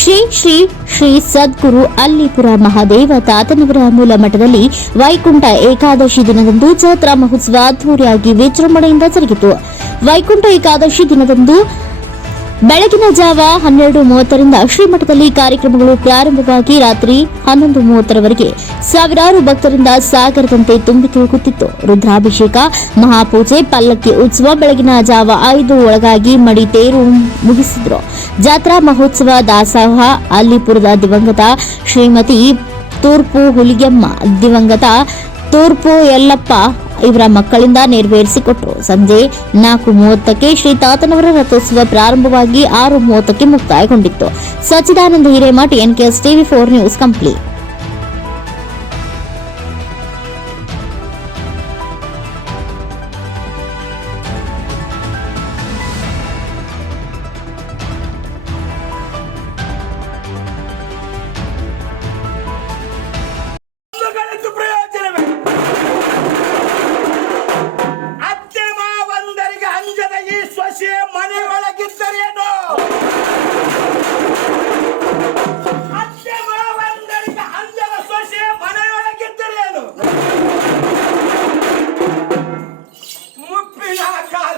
ಶ್ರೀ ಶ್ರೀ ಶ್ರೀ ಸದ್ಗುರು ಅಲ್ಲಿಪುರ ಮಹಾದೇವ ತಾತನವರ ಮೂಲ ಮಠದಲ್ಲಿ ವೈಕುಂಠ ಏಕಾದಶಿ ದಿನದಂದು ಜಾತ್ರಾ ಮಹೋತ್ಸವ ಅದ್ದೂರಿಯಾಗಿ ವಿಜೃಂಭಣೆಯಿಂದ ಜರುಗಿತು. ವೈಕುಂಠ ಏಕಾದಶಿ ದಿನದಂದು ಬೆಳಗಿನ ಜಾವ ಹನ್ನೆರಡು ಮೂವತ್ತರಿಂದ ಶ್ರೀಮಠದಲ್ಲಿ ಕಾರ್ಯಕ್ರಮಗಳು ಪ್ರಾರಂಭವಾಗಿ ರಾತ್ರಿ ಹನ್ನೊಂದು ಮೂವತ್ತರವರೆಗೆ. ಸಾವಿರಾರು ಭಕ್ತರಿಂದ ಸಾಗರದಂತೆ ತುಂಬಿ ತುಳುಕುತ್ತಿತ್ತು ರುದ್ರಾಭಿಷೇಕ, ಮಹಾಪೂಜೆ, ಪಲ್ಲಕ್ಕಿ ಉತ್ಸವ ಬೆಳಗಿನ ಜಾವ ಐದು ಒಳಗಾಗಿ ಮಡಿ ತೇರು ಮುಗಿಸಿದ್ರು. ಜಾತ್ರಾ ಮಹೋತ್ಸವ ದಾಸೋಹ, ಅಲ್ಲಿಪುರದ ದಿವಂಗತ ಶ್ರೀಮತಿ ತೂರ್ಪು ಹುಲಿಗೆಮ್ಮ, ದಿವಂಗತ ತೂರ್ಪು ಯಲ್ಲಪ್ಪ ಇವರ ಮಕ್ಕಳಿಂದ ನೆರವೇರಿಸಿಕೊಟ್ಟರು ಸಂಜೆ ನಾಲ್ಕು ಮೂವತ್ತಕ್ಕೆ ಶ್ರೀ ತಾತನವರ ರಥೋತ್ಸವ ಪ್ರಾರಂಭವಾಗಿ ಆರು ಮೂವತ್ತಕ್ಕೆ ಮುಕ್ತಾಯಗೊಂಡಿತ್ತು. Sachchidanand Hiremath NKS TV four news complete When I got